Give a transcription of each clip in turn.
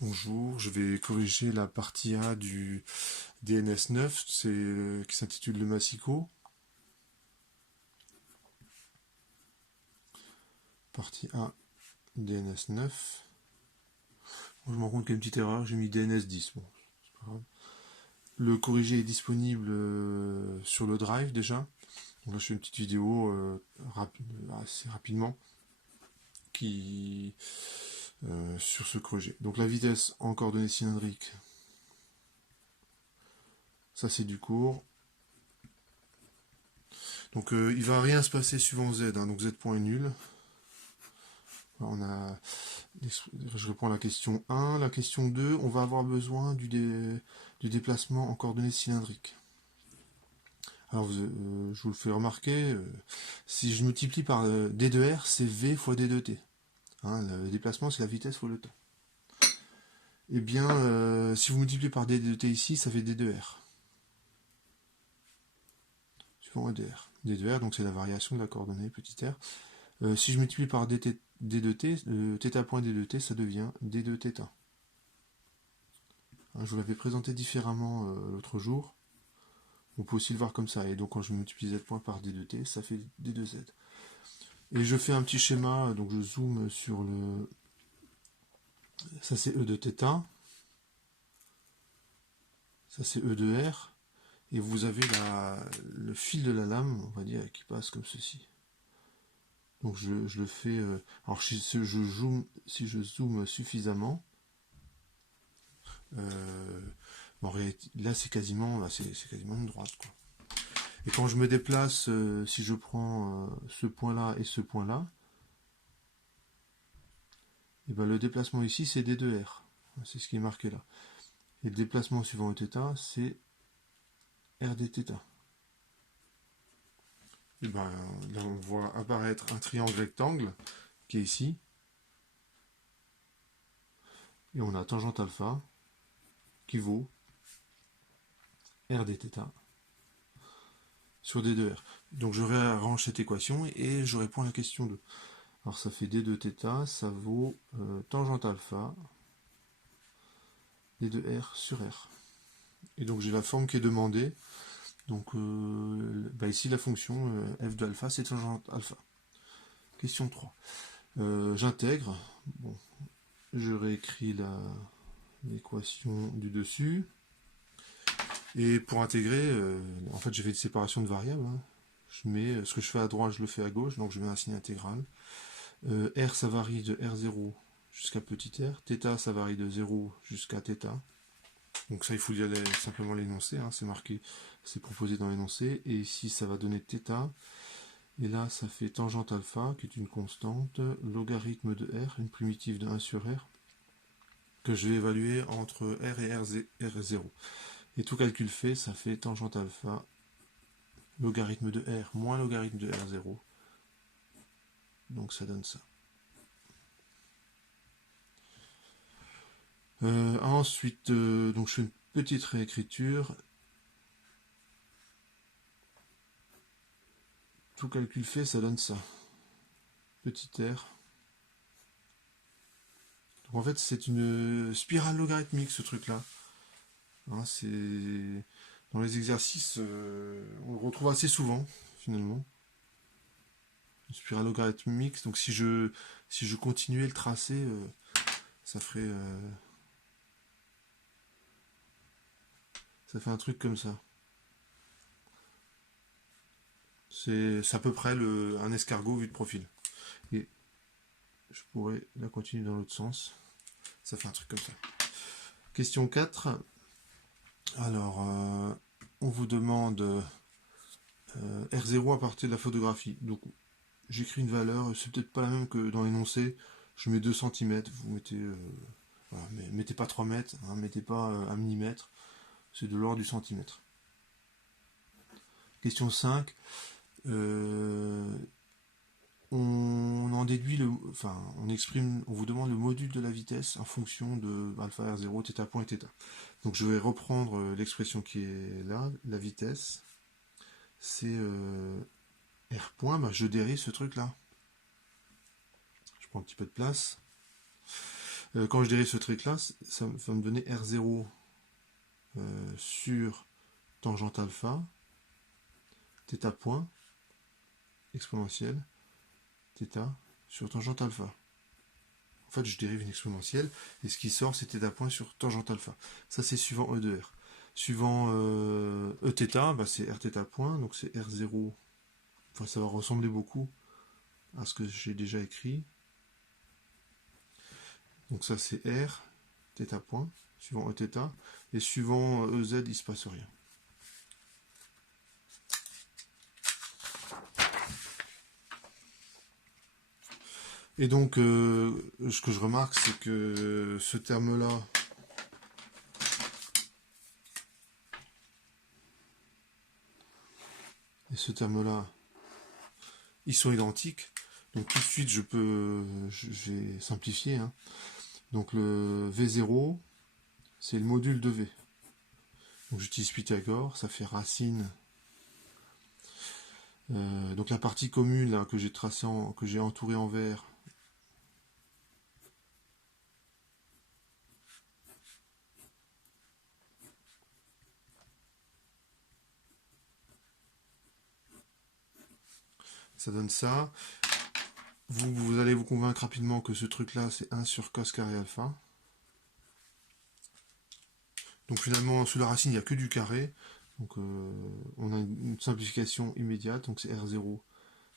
Bonjour, je vais corriger la partie A du DNS9, qui s'intitule le Massico. Partie A, DNS9. Bon, je me rends compte qu'il y a une petite erreur, j'ai mis DNS10. Bon, c'est pas grave. Le corrigé est disponible sur le Drive déjà. Donc là, je fais une petite vidéo assez rapidement qui sur ce corrigé. Donc la vitesse en coordonnées cylindriques, ça c'est du cours. Donc il va rien se passer suivant Z, hein, donc Z point est nul. On a, je réponds à la question 1. La question 2, on va avoir besoin du déplacement en coordonnées cylindriques. Alors, je vous le fais remarquer, si je multiplie par d de r, c'est v fois d de t. Hein, le déplacement, c'est la vitesse fois le temps. Eh bien, si vous multipliez par d de t ici, ça fait d de r. Suivant d de r. d de r, donc c'est la variation de la coordonnée, petit r. Si je multiplie par d de t, θ point d de t, ça devient d de θ. Hein, je vous l'avais présenté différemment l'autre jour. On peut aussi le voir comme ça. Et donc quand je multiplie z point par d de t, ça fait d de z. Et je fais un petit schéma, donc je zoome sur le... Ça c'est E de θ. Ça c'est E de R. Et vous avez le fil de la lame, on va dire, qui passe comme ceci. Donc je le fais... alors si je zoome suffisamment, en réalité, là c'est quasiment une droite, quoi. Et quand je me déplace, si je prends ce point-là et ce point-là, et ben le déplacement ici c'est d de r. C'est ce qui est marqué là. Et le déplacement suivant θ, c'est r dθ. Et ben là on voit apparaître un triangle rectangle qui est ici. Et on a tangente alpha qui vaut r dθ sur d de r. Donc je réarrange cette équation et je réponds à la question 2. Alors ça fait d de θ, ça vaut tangente alpha d de r sur r. Et donc j'ai la forme qui est demandée. Donc ici la fonction f de alpha c'est tangente alpha. Question 3. J'intègre. Bon, je réécris l'équation du dessus. Et pour intégrer, en fait j'ai fait une séparation de variables. Hein. Je mets ce que je fais à droite, je le fais à gauche, donc je mets un signe intégral. R ça varie de R0 jusqu'à petit r. Θ ça varie de 0 jusqu'à θ. Donc ça il faut y aller simplement l'énoncé, hein, c'est marqué, c'est proposé dans l'énoncé. Et ici ça va donner θ. Et là ça fait tangente alpha, qui est une constante, logarithme de r, une primitive de 1 sur r, que je vais évaluer entre r et R0. Et tout calcul fait, ça fait tangente alpha, logarithme de r moins logarithme de R0. Donc ça donne ça. Ensuite, donc je fais une petite réécriture. Tout calcul fait, ça donne ça. Petit r. Donc en fait, c'est une spirale logarithmique, ce truc-là. Hein, c'est... Dans les exercices, on le retrouve assez souvent, finalement. Une spirale logarithmique. Donc si je continuais le tracé, ça ferait... ça fait un truc comme ça. C'est à peu près un escargot vu de profil. Et je pourrais la continuer dans l'autre sens. Ça fait un truc comme ça. Question 4. Alors, on vous demande R0 à partir de la photographie. Donc, j'écris une valeur, c'est peut-être pas la même que dans l'énoncé. Je mets 2 cm, vous mettez... voilà, mais mettez pas 3 mètres, hein, mettez pas 1 mm. C'est de l'ordre du centimètre. Question 5. On en déduit on vous demande le module de la vitesse en fonction de alpha R0, θ point et θ. Donc je vais reprendre l'expression qui est là, la vitesse, c'est R point, je dérive ce truc là. Je prends un petit peu de place. Quand je dérive ce truc-là, ça va me donner R0 sur tangente alpha, θ point, exponentielle, θ sur tangente alpha. En fait, je dérive une exponentielle, et ce qui sort, c'est θ point sur tangente alpha. Ça, c'est suivant E de R. Suivant Eθ, bah, c'est Rθ point, donc c'est R0. Enfin, ça va ressembler beaucoup à ce que j'ai déjà écrit. Donc ça, c'est R, θ point, suivant Eθ, et suivant EZ, il ne se passe rien. Et donc, ce que je remarque, c'est que ce terme-là, et ce terme-là, ils sont identiques. Donc tout de suite, je vais simplifier. Hein. Donc le V0, c'est le module de V. Donc j'utilise Pythagore, ça fait racine. Donc la partie commune là, que j'ai tracée, que j'ai entourée en vert, ça donne ça. Vous allez vous convaincre rapidement que ce truc-là, c'est 1 sur cos carré alpha. Donc finalement, sous la racine, il n'y a que du carré. Donc on a une simplification immédiate. Donc c'est R0,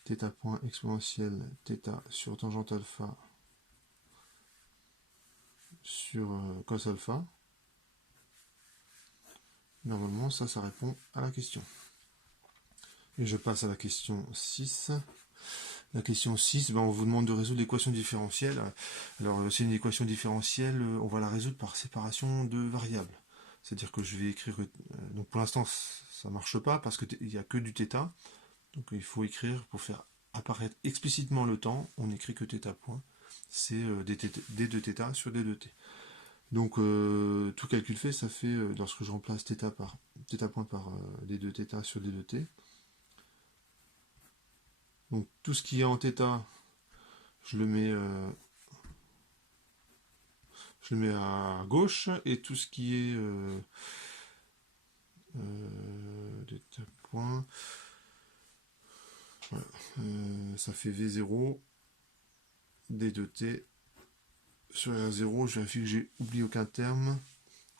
θ point exponentielle, θ sur tangente alpha sur cos alpha. Normalement, ça répond à la question. Et je passe à la question 6. La question 6, ben, on vous demande de résoudre l'équation différentielle. Alors, c'est une équation différentielle, on va la résoudre par séparation de variables. C'est-à-dire que je vais écrire... donc pour l'instant, ça ne marche pas parce qu'il n'y a que du θ. Donc il faut écrire, pour faire apparaître explicitement le temps, on écrit que θ point. C'est d de θ sur d de t. Donc tout calcul fait, ça fait, lorsque je remplace θ point par d de θ sur d de t. Donc tout ce qui est en θ, je le mets à gauche, et tout ce qui est θ point, voilà, ça fait V0 d de t sur R0. Je vérifie que j'ai oublié aucun terme.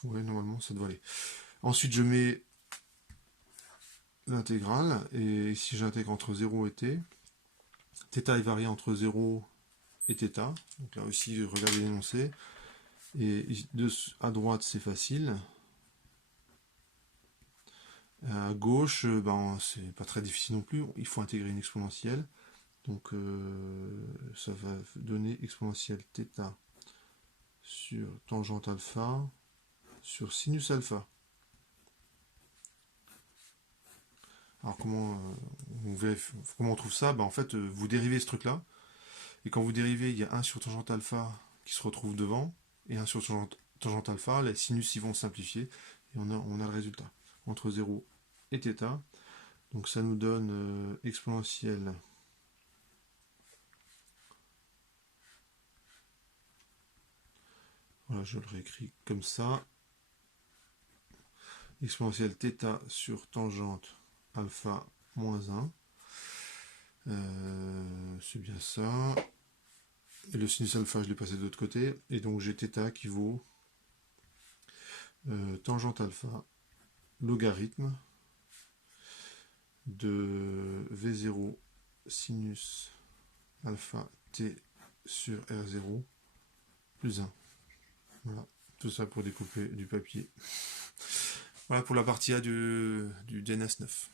Ouais, normalement ça doit aller. Ensuite je mets l'intégrale, et ici j'intègre entre 0 et t. θ est varié entre 0 et θ, donc là aussi regardez l'énoncé. Et à droite c'est facile. À gauche, ben, c'est pas très difficile non plus, il faut intégrer une exponentielle. Donc ça va donner exponentielle θ sur tangente alpha sur sinus alpha. Alors comment on trouve ça? Ben, en fait, vous dérivez ce truc-là, et quand vous dérivez, il y a 1 sur tangente alpha qui se retrouve devant, et 1 sur tangente alpha, les sinus ils vont simplifier, et on a le résultat. Entre 0 et θ, donc ça nous donne exponentielle voilà, je le réécris comme ça. Exponentielle θ sur tangente alpha moins 1. C'est bien ça. Et le sinus alpha, je l'ai passé de l'autre côté. Et donc j'ai θ qui vaut tangente alpha logarithme de V0 sinus alpha t sur R0 plus 1. Voilà, tout ça pour découper du papier. Voilà pour la partie A du DNS 9.